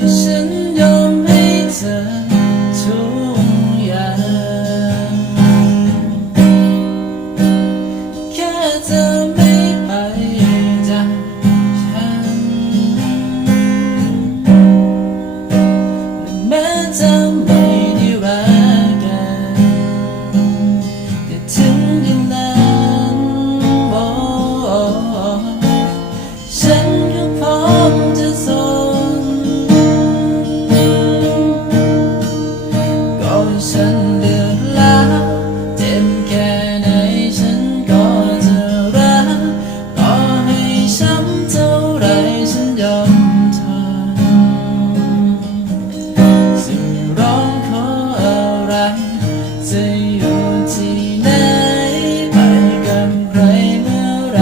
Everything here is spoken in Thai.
人生 จะอยู่ที่ไหนไปกับใครเมื่อไร